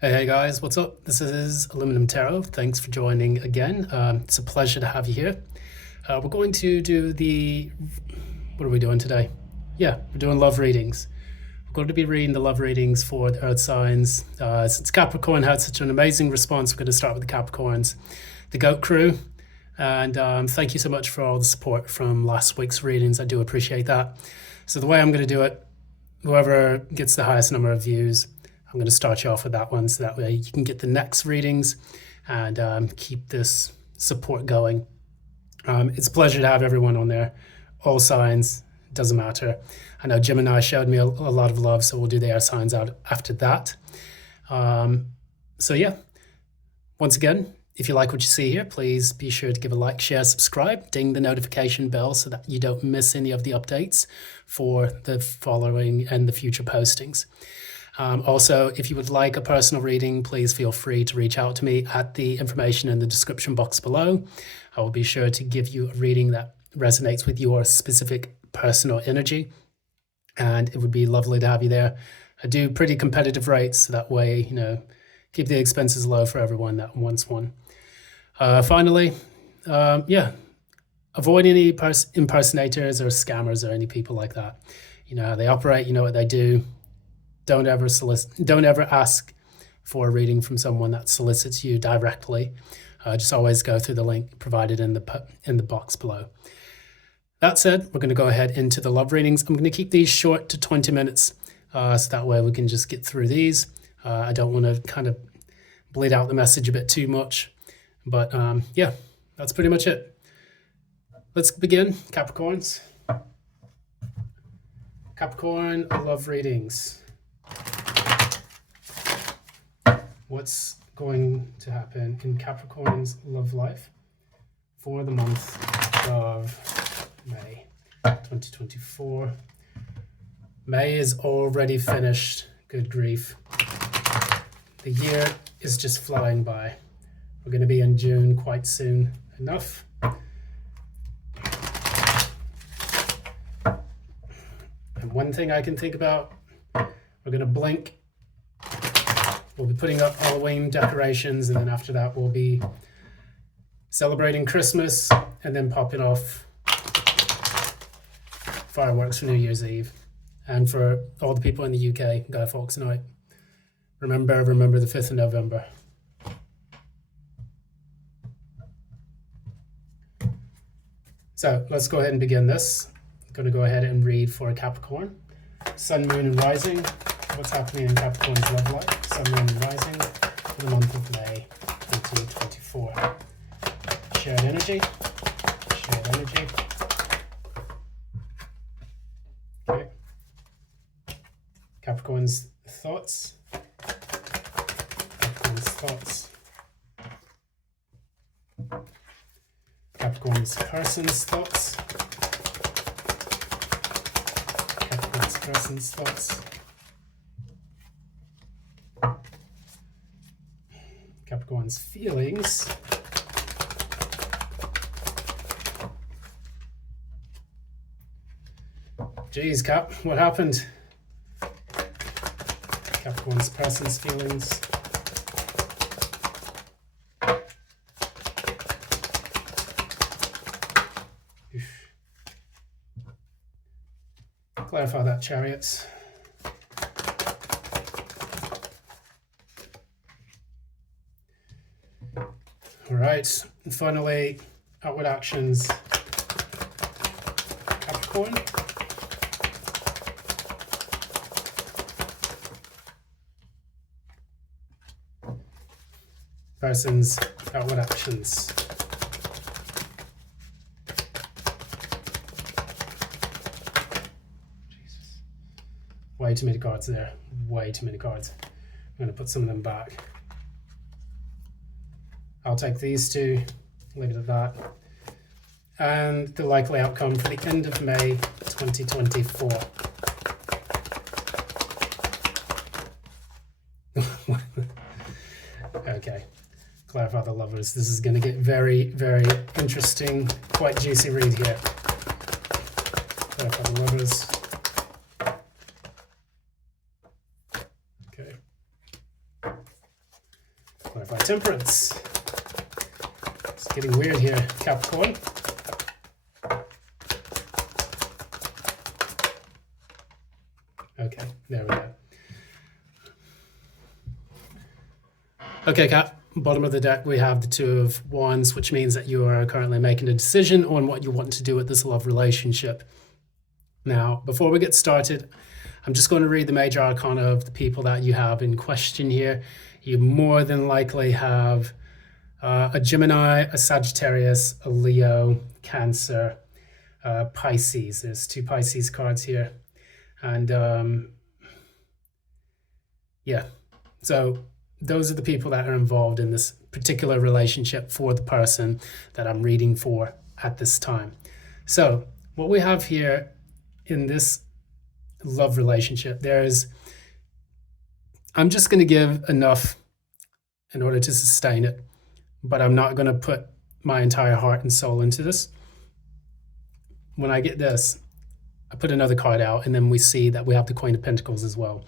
Hey guys, what's up? This is Aluminum Tarot. Thanks for joining again. It's a pleasure to have you here. We're going to do what are we doing today? Yeah, we're doing love readings. We're going to be reading the love readings for the Earth signs. Since Capricorn had such an amazing response, we're going to start with the Capricorns, the Goat Crew. And thank you so much for all the support from last week's readings. I do appreciate that. So the way I'm going to do it, whoever gets the highest number of views, I'm going to start you off with that one so that way you can get the next readings and keep this support going. It's a pleasure to have everyone on there. All signs, doesn't matter. I know Gemini showed me a lot of love, so we'll do the air signs out after that. So yeah, once again, if you like what you see here, please be sure to give a like, share, subscribe, ding the notification bell so that you don't miss any of the updates for the following and the future postings. Also, if you would like a personal reading, please feel free to reach out to me at the information in the description box below. I will be sure to give you a reading that resonates with your specific personal energy, and it would be lovely to have you there. I do pretty competitive rates, so that way, keep the expenses low for everyone that wants one. Finally, avoid any impersonators or scammers or any people like that. You know how they operate, you know what they do. Don't ever ask for a reading from someone that solicits you directly. Just always go through the link provided in the box below. That said, we're going to go ahead into the love readings. I'm going to keep these short to 20 minutes, so that way we can just get through these. I don't want to kind of bleed out the message a bit too much, but yeah, that's pretty much it. Let's begin, Capricorns. Capricorn love readings. What's going to happen in Capricorn's love life for the month of May 2024? May is already finished. Good grief. The year is just flying by. We're going to be in June quite soon enough. And one thing I can think about, we're going to blink. We'll be putting up Halloween decorations, and then after that we'll be celebrating Christmas and then popping off fireworks for New Year's Eve. And for all the people in the UK, Guy Fawkes Night. Remember the 5th of November. So let's go ahead and begin this. I'm going to go ahead and read for Capricorn. Sun, Moon, and Rising. What's happening in Capricorn's love life? Sun, Moon, and Rising for the month of May 2024. Shared energy. Shared energy. Okay. Capricorn's thoughts. Capricorn's thoughts. Capricorn's person's thoughts. Capricorn's person's thoughts. Capricorn's feelings. Geez, Cap, what happened? Capricorn's person's feelings. Clarify that, Chariots. All right, and finally, outward actions, Capricorn. Person's outward actions. Jesus. Way too many cards there. Way too many cards. I'm going to put some of them back. I'll take these two, leave it at that. And the likely outcome for the end of May 2024. Okay, clarify the lovers. This is going to get very, very interesting, quite juicy read here. Clarify the lovers. Okay. Clarify temperance. It's getting weird here, Capricorn. Okay, there we go. Okay, Cap, bottom of the deck, we have the Two of Wands, which means that you are currently making a decision on what you want to do with this love relationship. Now, before we get started, I'm just going to read the major arcana of the people that you have in question here. You more than likely have a Gemini, a Sagittarius, a Leo, Cancer, Pisces. There's 2 Pisces cards here. And yeah, so those are the people that are involved in this particular relationship for the person that I'm reading for at this time. So what we have here in this love relationship, I'm just going to give enough in order to sustain it, but I'm not going to put my entire heart and soul into this. When I get this, I put another card out, and then we see that we have the Queen of Pentacles as well.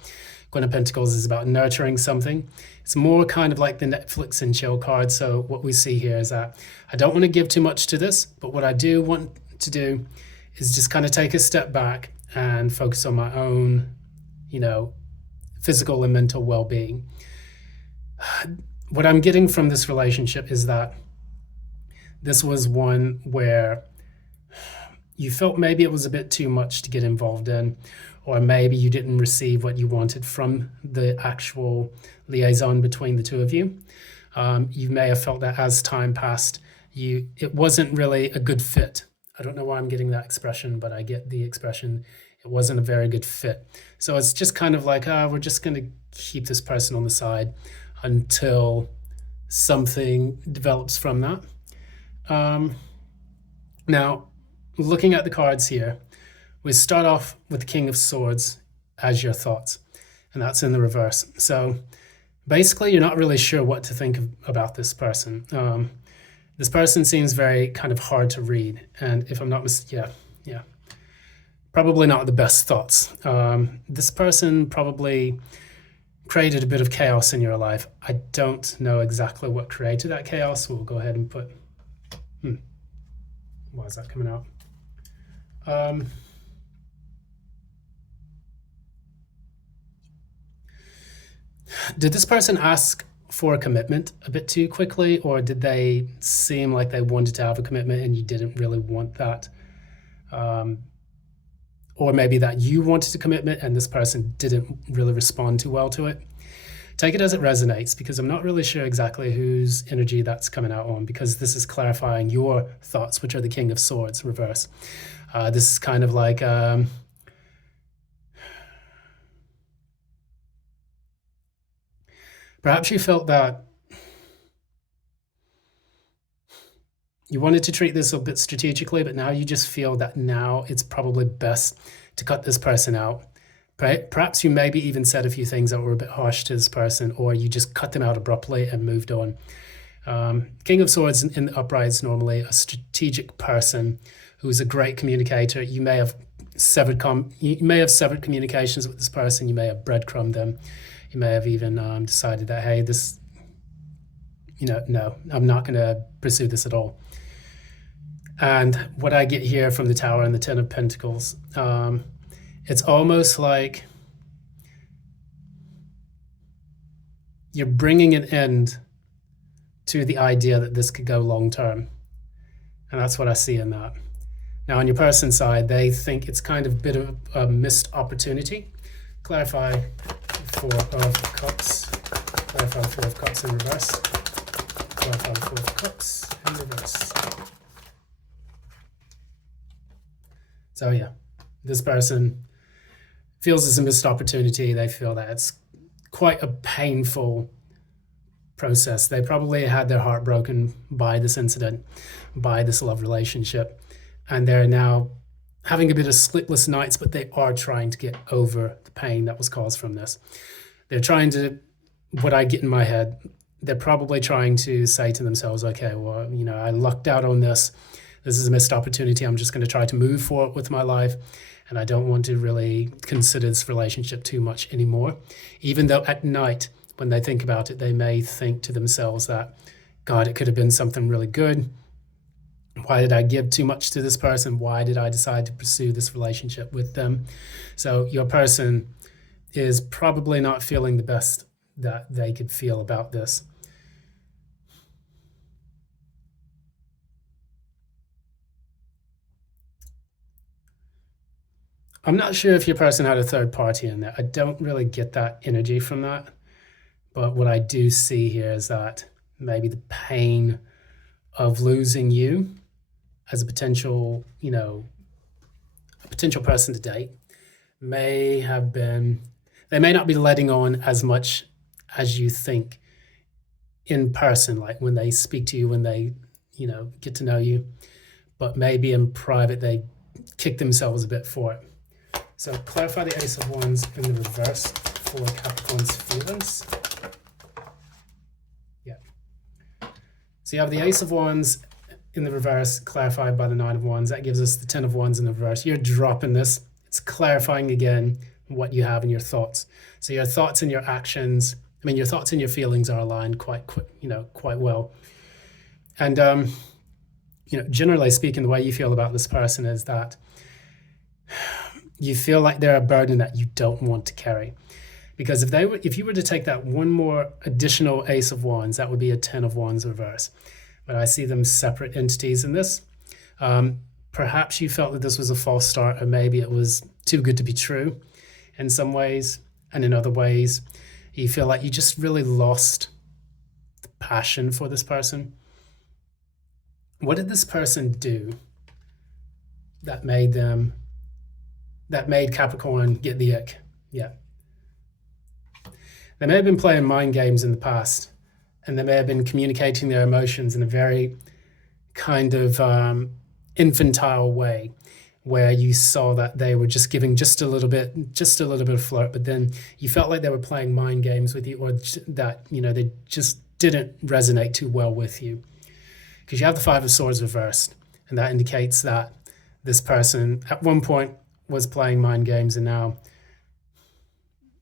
Queen of Pentacles is about nurturing something. It's more kind of like the Netflix and chill card. So what we see here is that I don't want to give too much to this, but what I do want to do is just kind of take a step back and focus on my own, physical and mental well-being. What I'm getting from this relationship is that this was one where you felt maybe it was a bit too much to get involved in, or maybe you didn't receive what you wanted from the actual liaison between the two of you. You may have felt that as time passed, it wasn't really a good fit. I don't know why I'm getting that expression, but I get the expression, it wasn't a very good fit. So it's just kind of like, we're just going to keep this person on the side until something develops from that. Now, looking at the cards here, we start off with the King of Swords as your thoughts, and that's in the reverse. So basically, you're not really sure what to think about this person. This person seems very kind of hard to read, and if I'm not mistaken, probably not the best thoughts. This person probably created a bit of chaos in your life. I don't know exactly what created that chaos. We'll go ahead and put, why is that coming out? Did this person ask for a commitment a bit too quickly, or did they seem like they wanted to have a commitment and you didn't really want that? Or maybe that you wanted a commitment and this person didn't really respond too well to it. Take it as it resonates, because I'm not really sure exactly whose energy that's coming out on, because this is clarifying your thoughts, which are the King of Swords, reverse. This is kind of like, perhaps you felt that you wanted to treat this a bit strategically, but now you just feel that now it's probably best to cut this person out. Perhaps you maybe even said a few things that were a bit harsh to this person, or you just cut them out abruptly and moved on. King of Swords in the upright is normally a strategic person who's a great communicator. You may have severed communications with this person. You may have breadcrumbed them. You may have even decided that, hey, this, no, I'm not going to pursue this at all. And what I get here from the Tower and the Ten of Pentacles, it's almost like you're bringing an end to the idea that this could go long term. And that's what I see in that. Now, on your person's side, they think it's kind of a bit of a missed opportunity. Clarify Four of Cups. Clarify the Four of Cups in reverse. Clarify the Four of Cups in reverse. So yeah, this person feels it's a missed opportunity. They feel that it's quite a painful process. They probably had their heart broken by this incident, by this love relationship, and they're now having a bit of sleepless nights, but they are trying to get over the pain that was caused from this. They're trying to, what I get in my head, they're probably trying to say to themselves, okay, well, I lucked out on this. This is a missed opportunity. I'm just going to try to move forward with my life. And I don't want to really consider this relationship too much anymore. Even though at night, when they think about it, they may think to themselves that, God, it could have been something really good. Why did I give too much to this person? Why did I decide to pursue this relationship with them? So your person is probably not feeling the best that they could feel about this. I'm not sure if your person had a third party in there. I don't really get that energy from that. But what I do see here is that maybe the pain of losing you as a potential, a potential person to date may have been, they may not be letting on as much as you think in person, like when they speak to you, when they, get to know you, but maybe in private, they kick themselves a bit for it. So clarify the Ace of Wands in the reverse for Capricorn's feelings. Yeah. So you have the Ace of Wands in the reverse, clarified by the Nine of Wands. That gives us the Ten of Wands in the reverse. You're dropping this. It's clarifying again what you have in your thoughts. So your thoughts and your actions, your thoughts and your feelings are aligned quite well. And, generally speaking, the way you feel about this person is that you feel like they're a burden that you don't want to carry. Because if you were to take that one more additional Ace of Wands, that would be a Ten of Wands reverse. But I see them separate entities in this. Perhaps you felt that this was a false start, or maybe it was too good to be true in some ways, and in other ways, you feel like you just really lost the passion for this person. What did this person do that made Capricorn get the ick? Yeah. They may have been playing mind games in the past, and they may have been communicating their emotions in a very kind of infantile way, where you saw that they were just giving just a little bit of flirt, but then you felt like they were playing mind games with you, or that they just didn't resonate too well with you. Because you have the Five of Swords reversed, and that indicates that this person at one point was playing mind games, and now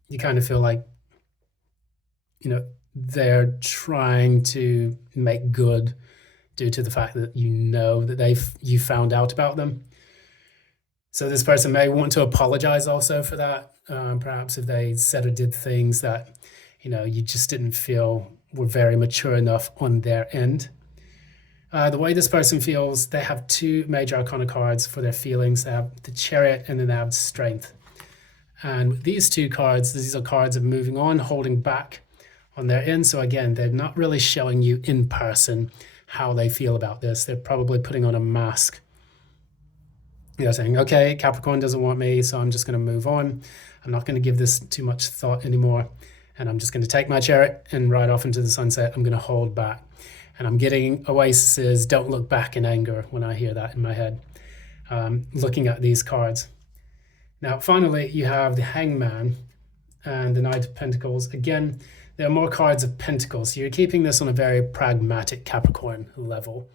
you kind of feel like they're trying to make good due to the fact that that you found out about them. So this person may want to apologize also for that. Perhaps if they said or did things that you just didn't feel were very mature enough on their end. The way this person feels, they have two major arcana cards for their feelings. They have the Chariot, and then they have Strength. And these two cards, these are cards of moving on, holding back on their end. So again, they're not really showing you in person how they feel about this. They're probably putting on a mask. They're saying, okay, Capricorn doesn't want me, so I'm just going to move on. I'm not going to give this too much thought anymore. And I'm just going to take my Chariot and ride off into the sunset. I'm going to hold back. And I'm getting Oasis's Don't Look Back in Anger when I hear that in my head, looking at these cards. Now, finally, you have the Hangman and the Knight of Pentacles. Again, there are more cards of Pentacles. So you're keeping this on a very pragmatic Capricorn level.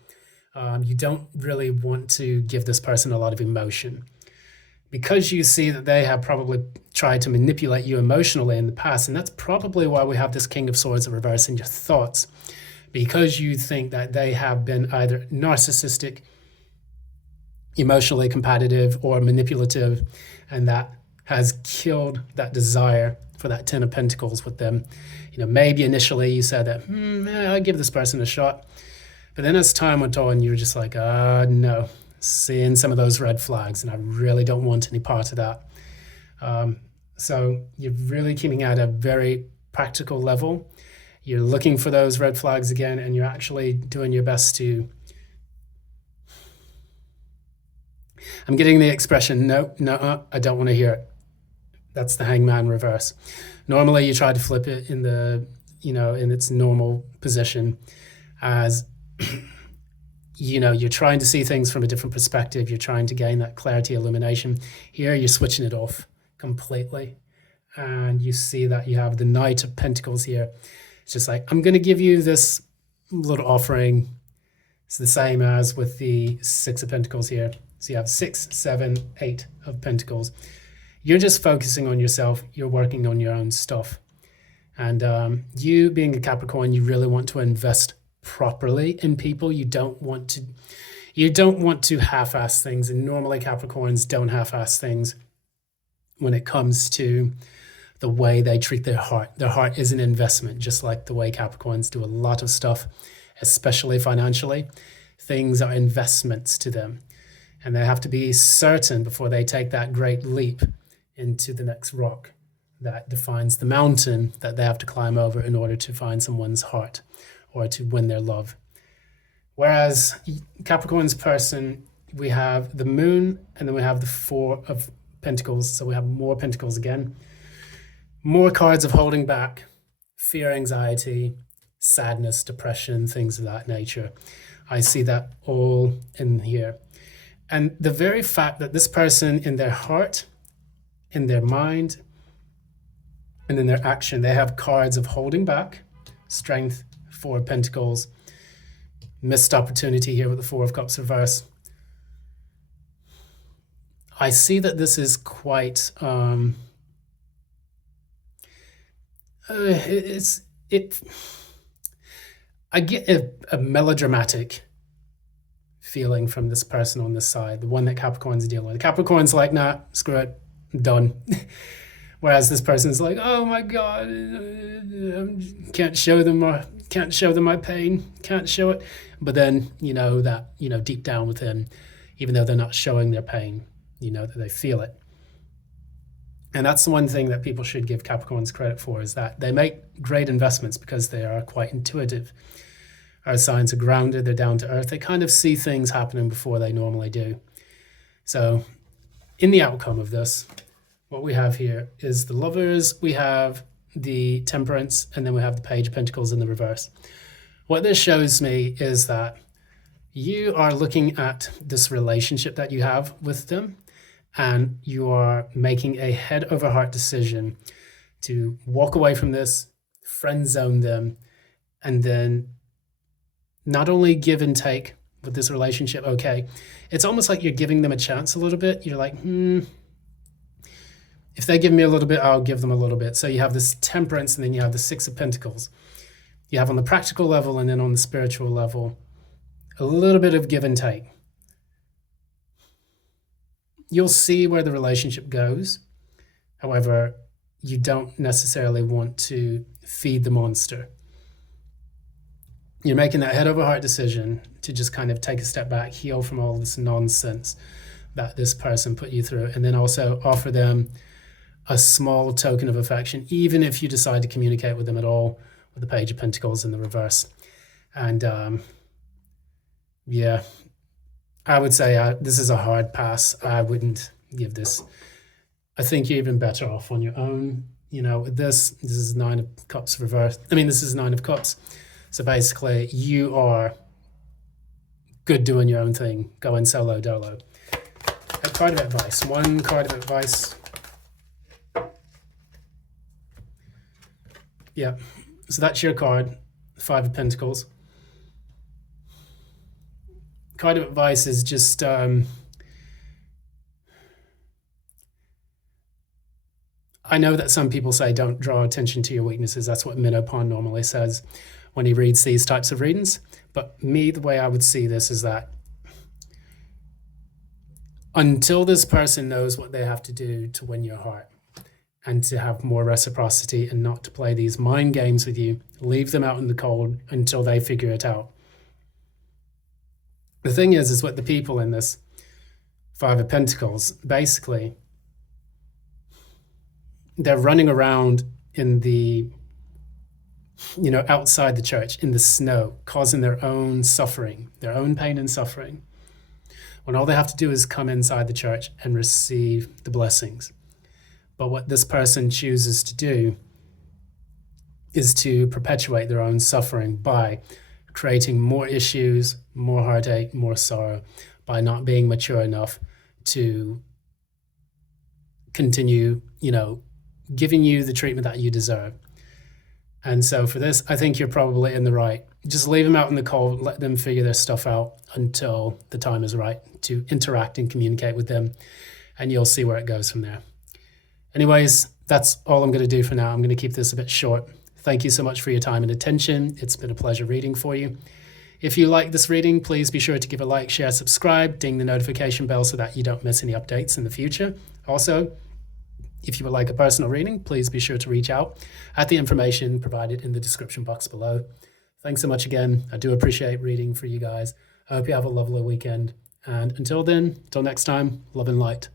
You don't really want to give this person a lot of emotion, because you see that they have probably tried to manipulate you emotionally in the past. And that's probably why we have this King of Swords in reverse in your thoughts, because you think that they have been either narcissistic, emotionally competitive, or manipulative, and that has killed that desire for that Ten of Pentacles with them. Maybe initially you said that, I'll give this person a shot. But then as time went on, you were just like, no, seeing some of those red flags, and I really don't want any part of that. So you're really keeping at a very practical level. You're looking for those red flags again, and you're actually doing your best to... I'm getting the expression, no, I don't want to hear it. That's the Hangman reverse. Normally you try to flip it in in its normal position, as you're trying to see things from a different perspective. You're trying to gain that clarity, illumination. Here you're switching it off completely, and you see that you have the Knight of Pentacles here. It's just like, I'm going to give you this little offering. It's the same as with the Six of Pentacles here. So you have 6, 7, 8 of Pentacles. You're just focusing on yourself. You're working on your own stuff. And you being a Capricorn, you really want to invest properly in people. You don't want to half-ass things. And normally Capricorns don't half-ass things when it comes to the way they treat their heart. Their heart is an investment, just like the way Capricorns do a lot of stuff, especially financially. Things are investments to them. And they have to be certain before they take that great leap into the next rock that defines the mountain that they have to climb over in order to find someone's heart or to win their love. Whereas Capricorn's person, we have the moon and then we have the Four of Pentacles. So we have more pentacles again. More cards of holding back, fear, anxiety, sadness, depression, things of that nature. I see that all in here. And the very fact that this person in their heart, in their mind, and in their action, they have cards of holding back, strength, Four of Pentacles, missed opportunity here with the Four of Cups reverse. I see that this is quite, I get a melodramatic feeling from this person on this side, the one that Capricorn's dealing with. Capricorn's like, nah, screw it, I'm done. Whereas this person's like, oh my God, can't show them my pain, can't show it. But then, that, deep down within, even though they're not showing their pain, that they feel it. And that's the one thing that people should give Capricorns credit for, is that they make great investments because they are quite intuitive. Our signs are grounded, they're down to earth. They kind of see things happening before they normally do. So in the outcome of this, what we have here is the Lovers, we have the Temperance, and then we have the Page of Pentacles in the reverse. What this shows me is that you are looking at this relationship that you have with them, and you are making a head over heart decision to walk away from this, friend zone them, and then not only give and take with this relationship, okay, it's almost like you're giving them a chance a little bit. You're like, if they give me a little bit, I'll give them a little bit. So you have this Temperance, and then you have the Six of Pentacles. You have on the practical level and then on the spiritual level, a little bit of give and take. You'll see where the relationship goes. However, you don't necessarily want to feed the monster. You're making that head over heart decision to just kind of take a step back, heal from all this nonsense that this person put you through, and then also offer them a small token of affection, even if you decide to communicate with them at all, with the Page of Pentacles in the reverse. And yeah, I would say this is a hard pass. I wouldn't give this. I think you're even better off on your own. With this is Nine of Cups reversed. This is Nine of Cups. So basically, you are good doing your own thing, going solo dolo. A card of advice. One card of advice. Yeah, so that's your card, Five of Pentacles. Card of advice is just I know that some people say don't draw attention to your weaknesses. That's what Minnow Pond normally says when he reads these types of readings. But me, the way I would see this is that until this person knows what they have to do to win your heart and to have more reciprocity and not to play these mind games with you, leave them out in the cold until they figure it out. The thing is what the people in this Five of Pentacles, basically, they're running around in the, outside the church, in the snow, causing their own suffering, their own pain and suffering, when all they have to do is come inside the church and receive the blessings. But what this person chooses to do is to perpetuate their own suffering by creating more issues, more heartache, more sorrow, by not being mature enough to continue, giving you the treatment that you deserve. And so for this, I think you're probably in the right. Just leave them out in the cold, let them figure their stuff out until the time is right to interact and communicate with them, and you'll see where it goes from there. Anyways, that's all I'm going to do for now. I'm going to keep this a bit short. Thank you so much for your time and attention. It's been a pleasure reading for you. If you like this reading, please be sure to give a like, share, subscribe, ding the notification bell so that you don't miss any updates in the future. Also, if you would like a personal reading, please be sure to reach out at the information provided in the description box below. Thanks so much again. I do appreciate reading for you guys. I hope you have a lovely weekend. And until then, until next time, love and light.